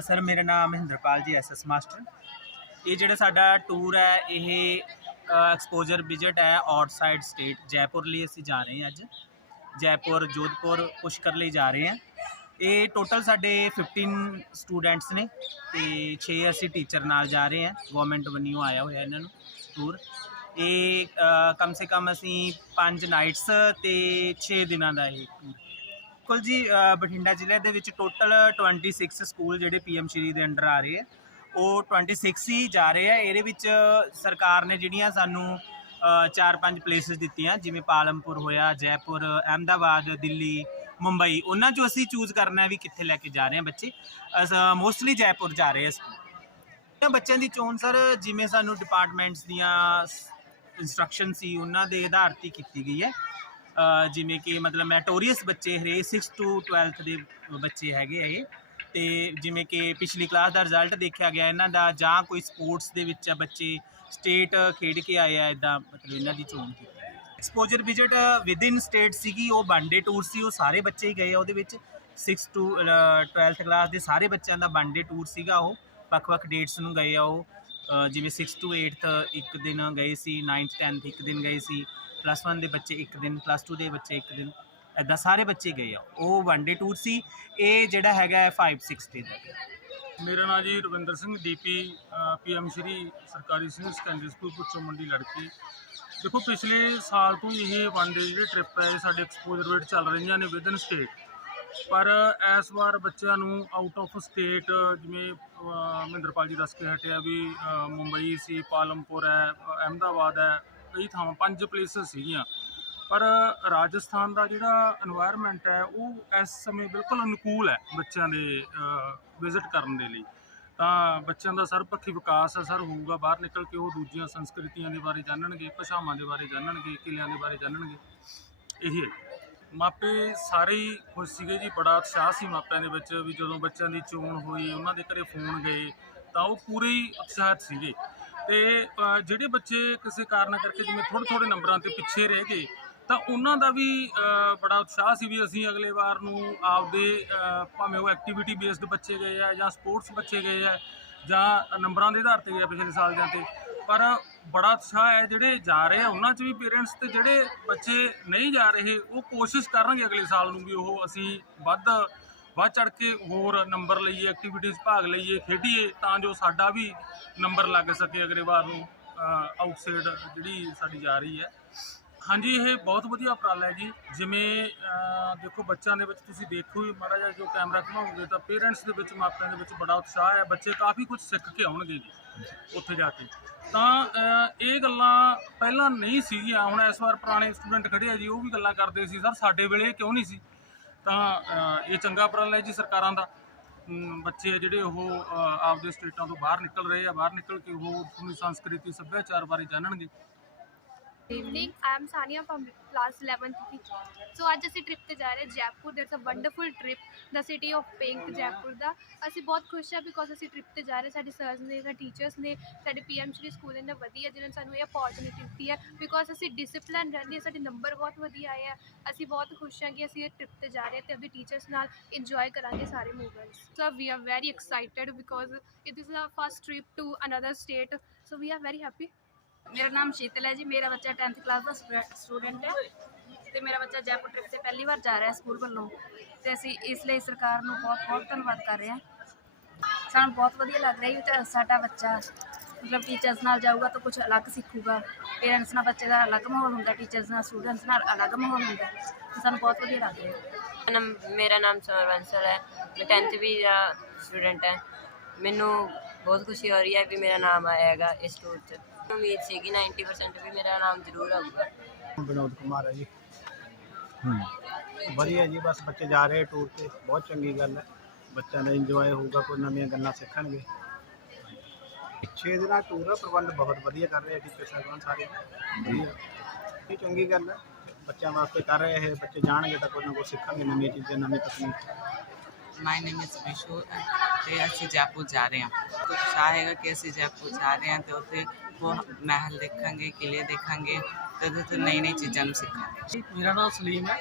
Sir, ਮੇਰਾ ਨਾਮ ਮਹਿੰਦਰਪਾਲ ਜੀ ਐਸਐਸ ਮਾਸਟਰ। ਇਹ ਜਿਹੜਾ ਸਾਡਾ ਟੂਰ ਹੈ, ਇਹ ਐਕਸਪੋਜ਼ਰ ਵਿਜ਼ਿਟ ਹੈ ਆਊਟਸਾਈਡ ਸਟੇਟ ਜੈਪੁਰ ਲਈ ਅਸੀਂ ਜਾ ਰਹੇ ਹਾਂ ਅੱਜ। ਜੈਪੁਰ, ਜੋਧਪੁਰ, ਪੁਸ਼ਕਰ ਲਈ ਜਾ ਰਹੇ ਹਾਂ। ਇਹ ਟੋਟਲ ਸਾਡੇ 15 ਸਟੂਡੈਂਟਸ ਨੇ ਤੇ 6 ਅਸੀਂ ਟੀਚਰ ਨਾਲ ਜਾ ਰਹੇ ਹਾਂ। ਗਵਰਨਮੈਂਟ ਵੱਲੋਂ ਆਇਆ ਹੋਇਆ ਇਹਨਾਂ ਨੂੰ ਟੂਰ ਇਹ ਕਮ ਸੇ ਕਮ ਅਸੀਂ 5 ਨਾਈਟਸ ਤੇ 6 ਦਿਨਾਂ ਦਾ ਇਹ ਟੂਰ ਬਿਲਕੁਲ ਜੀ ਬਠਿੰਡਾ ਜ਼ਿਲ੍ਹੇ ਦੇ ਵਿੱਚ ਟੋਟਲ 26 ਸਕੂਲ ਜਿਹੜੇ ਪੀਐਮ ਸ਼੍ਰੀ ਦੇ ਅੰਡਰ ਆ ਰਹੇ ਆ। ਉਹ 26 ਹੀ ਜਾ ਰਹੇ ਆ। ਇਹਦੇ ਵਿੱਚ ਸਰਕਾਰ ਨੇ ਜਿਹੜੀਆਂ ਸਾਨੂੰ ਚਾਰ ਪੰਜ ਪਲੇਸਿਸ ਦਿੱਤੀਆਂ, ਜਿਵੇਂ ਪਾਲਮਪੁਰ ਹੋਇਆ, ਜੈਪੁਰ, ਅਹਿਮਦਾਬਾਦ, ਦਿੱਲੀ, ਮੁੰਬਈ। ਉਹਨਾਂ ਚੋਂ ਅਸੀਂ ਚੂਜ਼ ਕਰਨਾ ਵੀ ਕਿੱਥੇ ਲੈ ਕੇ ਜਾ ਰਹੇ ਆ ਬੱਚੇ। ਮੋਸਟਲੀ ਜੈਪੁਰ ਜਾ ਰਹੇ ਆ ਸਕੂਲ ਇਹਨਾਂ ਬੱਚਿਆਂ ਦੀ ਚੋਣ ਸਰ, ਜਿਵੇਂ ਸਾਨੂੰ ਡਿਪਾਰਟਮੈਂਟਸ ਦੀਆਂ ਇਨਸਟਰਕਸ਼ਨ ਸੀ, ਉਹਨਾਂ ਦੇ ਆਧਾਰ ਤੇ ਕੀਤੀ ਗਈ ਹੈ। ਜਿਵੇਂ ਕਿ ਮਤਲਬ ਮੈਟੋਰੀਅਸ ਬੱਚੇ ਹਰੇ 6 ਟੂ 12th ਦੇ ਬੱਚੇ ਹੈਗੇ ਆ ਇਹ। ਤੇ ਜਿਵੇਂ ਕਿ ਪਿਛਲੀ ਕਲਾਸ ਦਾ ਰਿਜ਼ਲਟ ਦੇਖਿਆ ਗਿਆ, ਇਹਨਾਂ ਦਾ ਜਾਂ ਕੋਈ ਸਪੋਰਟਸ ਦੇ ਵਿੱਚ ਬੱਚੇ ਸਟੇਟ ਖੇਡ ਕੇ ਆਏ ਆ ਇਦਾਂ ਮਤਲਬ ਇਹਨਾਂ ਦੀ ਚੋਣ ਕੀਤੀ ਐਕਸਪੋਜ਼ਰ ਵਿਜ਼ਿਟ ਵਿਦਿਨ ਸਟੇਟ ਸੀਗੀ, ਉਹ ਵਨ ਟੂਰ ਸੀ, ਉਹ ਸਾਰੇ ਬੱਚੇ ਹੀ ਗਏ ਆ ਉਹਦੇ ਵਿੱਚ। 6 ਟੂ 12th ਕਲਾਸ ਦੇ ਸਾਰੇ ਬੱਚਿਆਂ ਦਾ ਵਨ ਟੂਰ ਸੀਗਾ ਉਹ। ਵੱਖ-ਵੱਖ ਡੇਟਸ ਨੂੰ ਗਏ ਆ ਉਹ। ਜਿਵੇਂ 6 ਟੂ 8th ਇੱਕ ਦਿਨ ਗਏ ਸੀ 9th 10th ਇੱਕ ਦਿਨ ਗਏ ਸੀ। ਪਲੱਸ 1 ਦੇ ਬੱਚੇ ਇੱਕ ਦਿਨ ਪਲੱਸ 2 ਦੇ ਬੱਚੇ ਇੱਕ ਦਿਨ ਐਦਾਂ ਸਾਰੇ ਬੱਚੇ ਗਏ ਆ। ਉਹ ਵਨ ਡੇ ਟੂਰ ਸੀ। ਇਹ ਜਿਹੜਾ ਹੈਗਾ 5 6 ਡੇ ਦਾ। ਮੇਰਾ ਨਾਮ ਜੀ ਰਵਿੰਦਰ ਸਿੰਘ ਡੀਪੀ ਪੀਐਮ ਸ਼੍ਰੀ ਸਰਕਾਰੀ ਸੀਨੀਅਰ ਸੈਕੰਡਰੀ ਸਕੂਲ ਪੁੱਛੋ ਮੰਡੀ ਲੜਕੀ। ਦੇਖੋ, ਪਿਛਲੇ ਸਾਲ ਤੋਂ ਇਹ ਵਨ ਡੇ ਜਿਹੜੇ ਟ੍ਰਿਪ ਹੈ, ਇਹ ਸਾਡੇ ਐਕਸਪੋਜ਼ਰ ਵੇਟ ਚੱਲ ਰਹੀਆਂ ਨੇ ਵਿਦਨ ਸਟੇਟ ਪਰ ਇਸ ਵਾਰ ਬੱਚਿਆਂ ਨੂੰ ਆਊਟ ਆਫ ਸਟੇਟ ਜਿਵੇਂ ਮਹਿੰਦਰਪਾਲ ਜੀ ਦੱਸ ਕੇ ਹਟਿਆ ਵੀ ਮੁੰਬਈ ਸੀ, ਪਾਲਮਪੁਰ ਹੈ ਅਹਿਮਦਾਬਾਦ ਹੈ ਕਈ ਥਾਵਾਂ, ਪੰਜ ਪਲੇਸਸ ਸੀਗੀਆਂ। ਪਰ ਰਾਜਸਥਾਨ ਦਾ ਜਿਹੜਾ এনवायरमेंट ਹੈ, ਉਹ ਇਸ ਸਮੇਂ ਬਿਲਕੁਲ ਅਨੁਕੂਲ ਹੈ ਬੱਚਿਆਂ ਦੇ ਵਿਜ਼ਿਟ ਕਰਨ ਦੇ ਲਈ। ਤਾਂ ਬੱਚਿਆਂ ਦਾ ਸਰਬਪੱਖੀ ਵਿਕਾਸ ਹੈ, ਸਰ, ਹੋਊਗਾ। ਬਾਹਰ ਨਿਕਲ ਕੇ ਉਹ ਦੂਜੀਆਂ ਸੰਸਕ੍ਰਿਤੀਆਂ ਦੇ ਬਾਰੇ ਜਾਣਨਗੇ, ਭਾਸ਼ਾਵਾਂ ਦੇ ਬਾਰੇ ਜਾਣਨਗੇ, ਕਿਲਿਆਂ ਦੇ ਬਾਰੇ ਜਾਣਨਗੇ। ਇਹ ਹੈ। ਮਾਪੇ ਸਾਰੇ ਹੀ ਖੁਸ਼ ਸੀਗੇ ਜੀ, ਬੜਾ ਉਤਸ਼ਾਹ ਸੀ ਮਾਪਿਆਂ ਦੇ ਵਿੱਚ ਵੀ ਜਦੋਂ ਬੱਚਿਆਂ ਦੀ ਚੋਣ ਹੋਈ, ਉਹਨਾਂ ਦੇ ਘਰੇ ਫੋਨ ਗਏ, ਤਾਂ ਉਹ ਪੂਰੇ ਹੀ ਉਤਸ਼ਾਹਤ ਸੀਗੇ। ਤੇ ਜਿਹੜੇ ਬੱਚੇ ਕਿਸੇ ਕਾਰਨ ਕਰਕੇ ਜਿਵੇਂ ਥੋੜ੍ਹੇ ਥੋੜ੍ਹੇ ਨੰਬਰਾਂ ਤੇ ਪਿੱਛੇ ਰਹਿ ਗਏ, ਤਾਂ ਉਹਨਾਂ ਦਾ ਵੀ ਬੜਾ ਉਤਸ਼ਾਹ ਸੀ ਵੀ ਅਸੀਂ ਅਗਲੇ ਵਾਰ ਨੂੰ ਆਪਦੇ ਭਾਵੇਂ ਉਹ ਐਕਟੀਵਿਟੀ ਬੇਸਡ ਬੱਚੇ ਗਏ ਆ ਜਾਂ ਸਪੋਰਟਸ ਬੱਚੇ ਗਏ ਆ, ਜਾਂ ਨੰਬਰਾਂ ਦੇ ਆਧਾਰ ਤੇ ਗਏ ਪਿਛਲੇ ਸਾਲ ਜਾਂ ਤੇ ਪਰ ਬੜਾ ਉਤਸ਼ਾਹ ਹੈ ਜਿਹੜੇ ਜਾ ਰਹੇ ਆ, ਉਹਨਾਂ 'ਚ ਵੀ ਪੇਰੈਂਟਸ ਤੇ ਜਿਹੜੇ ਬੱਚੇ ਨਹੀਂ ਜਾ ਰਹੇ, ਉਹ ਕੋਸ਼ਿਸ਼ ਕਰਨਗੇ ਅਗਲੇ ਸਾਲ ਨੂੰ ਵੀ ਉਹ ਅਸੀਂ ਵੱਧ ਵੱਧ ਚੜ ਕੇ ਹੋਰ ਨੰਬਰ ਲਈਏ ਐਕਟੀਵਿਟੀਜ਼ ਭਾਗ ਲਈਏ, ਖੇਡੀਏ, ਤਾਂ ਜੋ ਸਾਡਾ ਵੀ ਨੰਬਰ ਲੱਗ ਸਕੇ ਅਗਲੇ ਵਾਰ ਨੂੰ ਆਊਟਸਾਈਡ ਜਿਹੜੀ ਸਾਡੀ ਜਾ ਰਹੀ ਹੈ। ਹਾਂਜੀ, ਇਹ ਬਹੁਤ ਵਧੀਆ ਉਪਰਾਲਾ ਹੈ ਜੀ। ਜਿਵੇਂ ਦੇਖੋ ਬੱਚਿਆਂ ਦੇ ਵਿੱਚ ਤੁਸੀਂ ਦੇਖੋ ਹੀ, ਮਾੜਾ ਜਿਹਾ ਜੋ ਕੈਮਰਾ ਘੁਮਾਓਗੇ ਤਾਂ ਪੇਰੈਂਟਸ ਦੇ ਵਿੱਚ, ਮਾਪਿਆਂ ਦੇ ਵਿੱਚ ਬੜਾ ਉਤਸ਼ਾਹ ਹੈ। ਬੱਚੇ ਕਾਫੀ ਕੁਝ ਸਿੱਖ ਕੇ ਆਉਣਗੇ ਜੀ, ਉੱਥੇ ਜਾ ਕੇ। ਤਾਂ ਇਹ ਗੱਲਾਂ ਪਹਿਲਾਂ ਨਹੀਂ ਸੀਗੀਆਂ। ਹੁਣ ਇਸ ਵਾਰ ਪੁਰਾਣੇ ਸਟੂਡੈਂਟ ਖੜੇ ਆ ਜੀ, ਉਹ ਵੀ ਗੱਲਾਂ ਕਰਦੇ ਸੀ, ਸਰ, ਸਾਡੇ ਵੇਲੇ ਕਿਉਂ ਨਹੀਂ ਸੀ? ਤਾਂ ਇਹ ਚੰਗਾ ਉਪਰਾਲਾ ਹੈ ਜੀ ਸਰਕਾਰਾਂ ਦਾ। ਬੱਚੇ ਆ ਜਿਹੜੇ ਉਹ ਆਪਦੇ ਸਟੇਟਾਂ ਤੋਂ ਬਾਹਰ ਨਿਕਲ ਰਹੇ ਆ। ਬਾਹਰ ਨਿਕਲ ਕੇ ਉਹ ਆਪਣੀ ਸੰਸਕ੍ਰਿਤੀ, ਸੱਭਿਆਚਾਰ ਬਾਰੇ ਜਾਣਨਗੇ। Good evening. I am Sania from class 11th C. ਅੱਜ ਅਸੀਂ ਟ੍ਰਿਪ ਤੇ ਜਾ ਰਹੇ ਹਾਂ Jaipur. That's a wonderful trip the city of pink Jaipur ਦਾ। ਅਸੀਂ ਬਹੁਤ ਖੁਸ਼ ਹਾਂ ਬਿਕੋਜ਼ ਅਸੀਂ ਟ੍ਰਿਪ ਤੇ ਜਾ ਰਹੇ ਸਾਡੇ ਸਰਸ ਨੇ ਸਾਡੇ ਟੀਚਰਸ ਨੇ ਸਾਡੇ ਪੀਐਮ ਸ਼੍ਰੀ ਸਕੂਲ ਨੇ ਵਧੀਆ ਜਿਹਨਾਂ ਨੇ ਸਾਨੂੰ ਇਹ ਅਪੋਰਚੁਨਿਟੀ ਦਿੱਤੀ ਹੈ। ਬਿਕੋਜ਼ ਅਸੀਂ ਡਿਸਪਲਿਨ ਰਹਿੰਦੇ ਹਾਂ, ਸਾਡੇ ਨੰਬਰ ਬਹੁਤ ਵਧੀਆ ਆਏ ਆ ਅਸੀਂ ਬਹੁਤ ਖੁਸ਼ ਹਾਂ ਕਿ ਅਸੀਂ ਇਹ ਟ੍ਰਿਪ ਤੇ ਜਾ ਰਹੇ ਹਾਂ ਤੇ ਆਪਣੀ ਟੀਚਰਸ ਨਾਲ ਇੰਜੋਏ ਕਰਾਂਗੇ ਸਾਰੇ movements so we are very excited because it is a first trip to another state so we are very happy ਮੇਰਾ ਨਾਮ ਸ਼ੀਤਲ ਹੈ ਜੀ। ਮੇਰਾ ਬੱਚਾ 10th ਕਲਾਸ ਦਾ ਸਟੂਡੈਂਟ ਹੈ ਤੇ ਮੇਰਾ ਬੱਚਾ ਜੈਪੁਰ ਟ੍ਰਿਪ ਤੇ ਪਹਿਲੀ ਵਾਰ ਜਾ ਰਿਹਾ ਸਕੂਲ ਵੱਲੋਂ ਤੇ ਅਸੀਂ ਇਸ ਲਈ ਸਰਕਾਰ ਨੂੰ ਬਹੁਤ ਬਹੁਤ ਧੰਨਵਾਦ ਕਰ ਰਹੇ ਹਾਂ। ਸਾਨੂੰ ਬਹੁਤ ਵਧੀਆ ਲੱਗ ਰਿਹਾ ਹੈ ਕਿ ਸਾਡਾ ਬੱਚਾ ਮਤਲਬ ਟੀਚਰਸ ਨਾਲ ਜਾਊਗਾ ਤਾਂ ਕੁਝ ਅਲੱਗ ਸਿੱਖੂਗਾ। ਪੇਰੈਂਟਸ ਨਾਲ ਬੱਚੇ ਦਾ ਅਲੱਗ ਮਾਹੌਲ ਹੁੰਦਾ ਟੀਚਰਸ ਨਾਲ ਸਟੂਡੈਂਟਸ ਨਾਲ ਅਲੱਗ ਮਾਹੌਲ ਹੁੰਦਾ, ਤੇ ਸਾਨੂੰ ਬਹੁਤ ਵਧੀਆ ਲੱਗ ਰਿਹਾ। ਮੇਰਾ ਨਾਮ ਸਮਰ ਬੰਸਲ ਹੈ। ਮੈਂ 10th ਵੀ ਦਾ ਸਟੂਡੈਂਟ ਹੈ। ਮੈਨੂੰ ਬਹੁਤ ਖੁਸ਼ੀ ਹੋ ਰਹੀ ਹੈ ਵੀ ਮੇਰਾ ਨਾਮ ਆਏਗਾ ਇਸ ਟੂਰ 'ਚ। ਮੈਨੂੰ ਉਮੀਦ ਸੀਗੀ 90% ਵੀ ਮੇਰਾ ਨਾਮ ਜ਼ਰੂਰ ਆਊਗਾ ਵਿਨੋਦ ਕੁਮਾਰ ਹੈ ਜੀ ਵਧੀਆ ਜੀ ਬਸ ਬੱਚੇ ਜਾ ਰਹੇ ਟੂਰ ਤੇ ਬਹੁਤ ਚੰਗੀ ਗੱਲ ਹੈ ਬੱਚਿਆਂ ਦਾ ਇੰਜੋਏ ਹੋਊਗਾ ਕੋਈ ਨਵੀਆਂ ਗੱਲਾਂ ਸਿੱਖਣਗੇ 6 ਦਿਨਾਂ ਟੂਰ ਦਾ ਪ੍ਰਬੰਧ ਬਹੁਤ ਵਧੀਆ ਕਰ ਰਹੇ ਆ ਟੀਚਰ ਸਾਹਿਬਾਨ ਸਾਰੇ ਵਧੀਆ ਇਹ ਚੰਗੀ ਗੱਲ ਹੈ ਬੱਚਿਆਂ ਵਾਸਤੇ ਕਰ ਰਹੇ ਇਹ ਬੱਚੇ ਜਾਣਗੇ ਤਾਂ ਕੋਈ ਨਾ ਕੋਈ ਸਿੱਖਣਗੇ ਨਵੀਆਂ ਚੀਜ਼ਾਂ ਨਵੀਂ ਤਕਨੀਕ ਮਾਈ ਨੇਮ ਇਜ਼ ਵਿਸ਼ੂ ਤੇ ਅਸੀਂ ਜੈਪੁਰ ਜਾ ਰਹੇ ਹਾਂ ਉਤਸ਼ਾਹ ਹੈਗਾ ਕਿ ਅਸੀਂ ਜੈਪੁਰ ਜਾ ਰਹੇ ਹਾਂ ਤੇ ਉੱਥੇ ਉਹ ਮਹਿਲ ਦੇਖਾਂਗੇ ਕਿਲੇ ਦੇਖਾਂਗੇ ਤੇ ਉਹਦੇ ਤੋਂ ਨਈ ਨਈ ਚੀਜ਼ਾਂ ਨੂੰ ਸਿੱਖਾਂਗੇ ਮੇਰਾ ਨਾਮ ਸਲੀਮ ਹੈ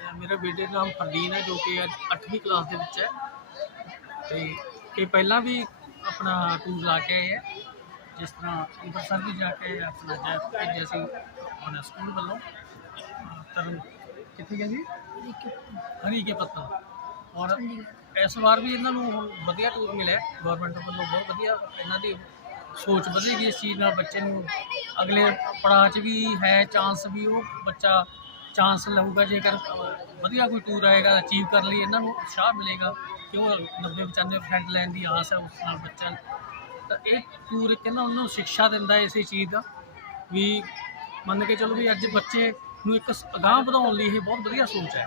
ਅਹ ਮੇਰੇ ਬੇਟੇ ਦਾ ਨਾਮ ਫਰਦੀਨ ਹੈ ਜੋ ਕਿ ਅੱਜ 8ਵੀਂ ਕਲਾਸ ਦੇ ਵਿੱਚ ਹੈ ਤੇ ਇਹ ਪਹਿਲਾਂ ਵੀ ਆਪਣਾ ਟੂਰ ਲਾ ਕੇ ਆਏ ਹੈ ਜਿਸ ਤਰ੍ਹਾਂ ਅੰਮ੍ਰਿਤਸਰ ਵੀ ਜਾ ਕੇ ਆਪਣਾ ਜੈ ਭੇਜਿਆ ਸੀ ਆਪਣਾ ਸਕੂਲ ਵੱਲੋਂ ਅਹ ਤਰਨ ਕਿੱਥੇ ਗਏ ਜੀ ਹਰੀ ਕੇ ਪੱਤਨ ਔਰ ਇਸ ਵਾਰ ਵੀ ਇਹਨਾਂ ਨੂੰ ਹੁਣ ਵਧੀਆ ਟੂਰ ਮਿਲਿਆ ਗਵਰਨਮੈਂਟ ਵੱਲੋਂ ਬਹੁਤ ਵਧੀਆ ਇਹਨਾਂ ਦੀ ਸੋਚ ਵਧੇਗੀ ਇਸ ਚੀਜ਼ ਨਾਲ, ਬੱਚੇ ਨੂੰ ਅਗਲੇ ਪੜਾਅ 'ਚ ਵੀ ਹੈ ਚਾਂਸ ਵੀ, ਉਹ ਬੱਚਾ ਚਾਂਸ ਲਊਗਾ, ਜੇਕਰ ਵਧੀਆ ਕੋਈ ਟੂਰ ਆਏਗਾ ਅਚੀਵ ਕਰ ਲਈ, ਇਹਨਾਂ ਨੂੰ ਉਤਸ਼ਾਹ ਮਿਲੇਗਾ ਕਿ ਉਹ 90 95% ਲੈਣ ਦੀ ਆਸ ਹੈ ਉਸ ਨਾਲ ਬੱਚਾ ਤਾਂ ਇਹ ਟੂਰ ਇੱਕ ਨਾ ਉਹਨਾਂ ਨੂੰ ਸਿੱਖਿਆ ਦਿੰਦਾ ਹੈ ਇਸੇ ਚੀਜ਼ ਦਾ ਵੀ ਮੰਨ ਕੇ ਚਲੋ ਵੀ ਅੱਜ ਬੱਚੇ ਨੂੰ ਇੱਕ ਸ- ਅਗਾਂਹ ਵਧਾਉਣ ਲਈ ਇਹ ਬਹੁਤ ਵਧੀਆ ਸੋਚ ਹੈ।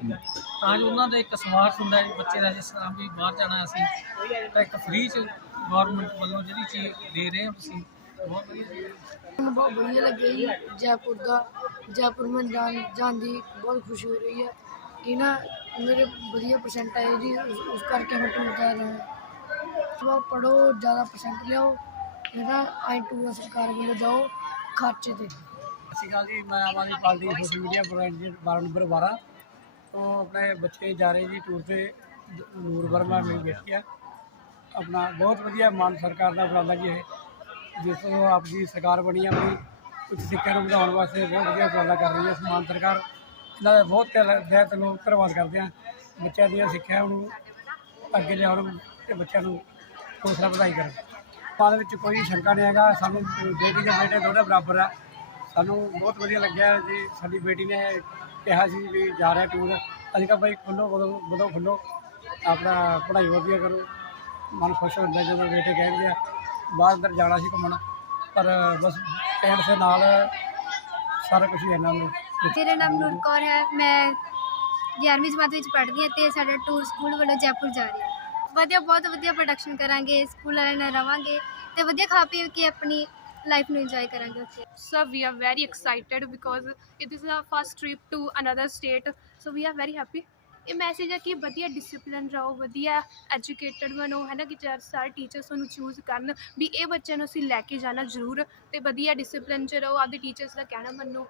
ਤਾਂ ਜੋ ਉਹਨਾਂ ਦਾ ਇੱਕ ਸਮਾਰਟ ਹੁੰਦਾ ਹੈ ਬੱਚੇ ਦਾ ਜਿਸ ਤਰ੍ਹਾਂ ਵੀ ਬਾਹਰ ਜਾਣਾ ਅਸੀਂ ਤਾਂ ਇੱਕ ਫ੍ਰੀ ਚ ਗਵਰਨਮੈਂਟ ਵੱਲੋਂ ਜਿਹੜੀ ਚੀਜ਼ ਦੇ ਰਹੇ ਹੋ ਤੁਸੀਂ ਬਹੁਤ ਵਧੀਆ। ਮੈਨੂੰ ਬਹੁਤ ਵਧੀਆ ਲੱਗਿਆ ਜੀ ਜੈਪੁਰ ਦਾ ਜੈਪੁਰ ਮੈਂ ਜਾਣ ਜਾਣ ਦੀ ਬਹੁਤ ਖੁਸ਼ੀ ਹੋ ਰਹੀ ਹੈ ਕਿ ਨਾ ਮੇਰੇ ਵਧੀਆ ਪਰਸੈਂਟ ਆਏ ਜੀ ਉਸ ਉਸ ਕਰਕੇ ਮੈਂ ਟੂਰ ਜਾ ਰਿਹਾ ਹਾਂ। ਪੜੋ ਜ਼ਿਆਦਾ ਪਰਸੈਂਟ ਲਿਆਓ ਜਿਹੜਾ ਆਈ ਟੂਰ ਸਰਕਾਰ ਵੱਲੋਂ ਜਾਓ ਖਰਚੇ ਤੇ। ਸਤਿ ਸ਼੍ਰੀ ਅਕਾਲ ਜੀ ਮੈਂ Aam Aadmi party social media president ward number 12 ਤੋਂ ਆਪਣੇ ਬੱਚੇ ਜਾ ਰਹੇ ਜੀ ਟੂਰ ਤੇ, ਨੂਰ ਵਰਮਾ ਮੇਰੀ ਬੇਟੀ ਆ। ਆਪਣਾ ਬਹੁਤ ਵਧੀਆ ਮਾਨ ਸਰਕਾਰ ਦਾ ਉਪਰਾਲਾ ਜੀ ਇਹ, ਜਿਸ ਤੋਂ ਆਪ ਦੀ ਸਰਕਾਰ ਬਣੀ ਆ ਆਪਣੀ ਉੱਚ ਸਿੱਖਿਆ ਨੂੰ ਵਧਾਉਣ ਵਾਸਤੇ ਬਹੁਤ ਵਧੀਆ ਉਪਰਾਲਾ ਕਰ ਰਹੀ ਹੈ ਸਮਾਨ ਸਰਕਾਰ। ਇਹਨਾਂ ਦਾ ਬਹੁਤ ਦਿਲ ਲੋਕ ਧੰਨਵਾਦ ਕਰਦੇ ਹਾਂ ਬੱਚਿਆਂ ਦੀਆਂ ਸਿੱਖਿਆ ਨੂੰ ਅੱਗੇ ਲਿਆਉਣ ਤੇ ਬੱਚਿਆਂ ਨੂੰ ਹੌਸਲਾ ਵਧਾਈ ਕਰਨ। ਪਾਲ ਵਿੱਚ ਕੋਈ ਸ਼ੰਕਾ ਨਹੀਂ ਹੈਗਾ, ਸਾਨੂੰ ਬੇਟੀ ਦੇ ਬੇਟੇ ਦੋਨੇ ਬਰਾਬਰ ਆ। ਸਾਨੂੰ ਬਹੁਤ ਵਧੀਆ ਲੱਗਿਆ ਜੀ, ਸਾਡੀ ਬੇਟੀ ਨੇ ਕਿਹਾ ਸੀ ਵੀ ਜਾ ਰਿਹਾ ਟੂਰ ਅਸੀਂ ਕਿਹਾ ਭਾਈ ਖੁੱਲੋ ਵਧੋ ਬਦੋ ਖੁੱਲੋ। ਆਪਣਾ ਪੜ੍ਹਾਈ ਵਧੀਆ ਕਰੋ। ਮਨ ਖੁਸ਼ ਹੁੰਦਾ ਜਦੋਂ ਬੇਟੇ ਕਹਿੰਦੇ ਆ, ਬਾਹਰ ਅੰਦਰ ਜਾਣਾ ਸੀ ਘੁੰਮਣ। ਪਰ ਬਸ ਕਹਿਣ ਦੇ ਨਾਲ ਸਾਰਾ ਕੁਝ ਹੀ ਇਹਨਾਂ ਨੂੰ ਮੇਰਾ ਨਾਮ ਨੂਰ ਕੌਰ ਹੈ। ਮੈਂ 11ਵੀਂ ਜਮਾਤ ਵਿੱਚ ਪੜ੍ਹਦੀ ਹਾਂ ਤੇ ਸਾਡਾ ਟੂਰ ਸਕੂਲ ਵੱਲੋਂ ਜੈਪੁਰ ਜਾ ਰਿਹਾ। ਵਧੀਆ, ਬਹੁਤ ਵਧੀਆ ਪ੍ਰੋਡਕਸ਼ਨ ਕਰਾਂਗੇ ਸਕੂਲ ਵਾਲਿਆਂ ਨਾਲ ਰਵਾਂਗੇ ਤੇ ਵਧੀਆ ਖਾ ਪੀ ਕੇ ਆਪਣੀ ਲਾਈਫ ਨੂੰ ਇੰਜੋਏ ਕਰਾਂਗੇ ਉੱਥੇ। So we are very excited because it is a first trip to another state so we are very happy ਇਹ ਮੈਸੇਜ ਹੈ ਕਿ ਵਧੀਆ ਡਿਸਪਲਿਨ ਰਹੋ, ਵਧੀਆ ਐਜੂਕੇਟਡ ਬਣੋ, ਹੈ ਨਾ ਕਿ ਚਾਰ ਸਾਰੇ ਟੀਚਰਸ ਤੁਹਾਨੂੰ ਚੂਜ਼ ਕਰਨ ਵੀ ਇਹ ਬੱਚਿਆਂ ਨੂੰ ਅਸੀਂ ਲੈ ਕੇ ਜਾਣਾ ਜ਼ਰੂਰ ਤੇ ਵਧੀਆ ਡਿਸਪਲਿਨ ਚ ਰਹੋ, ਆਪਦੇ ਟੀਚਰਸ ਦਾ ਕਹਿਣਾ ਮੰਨੋ।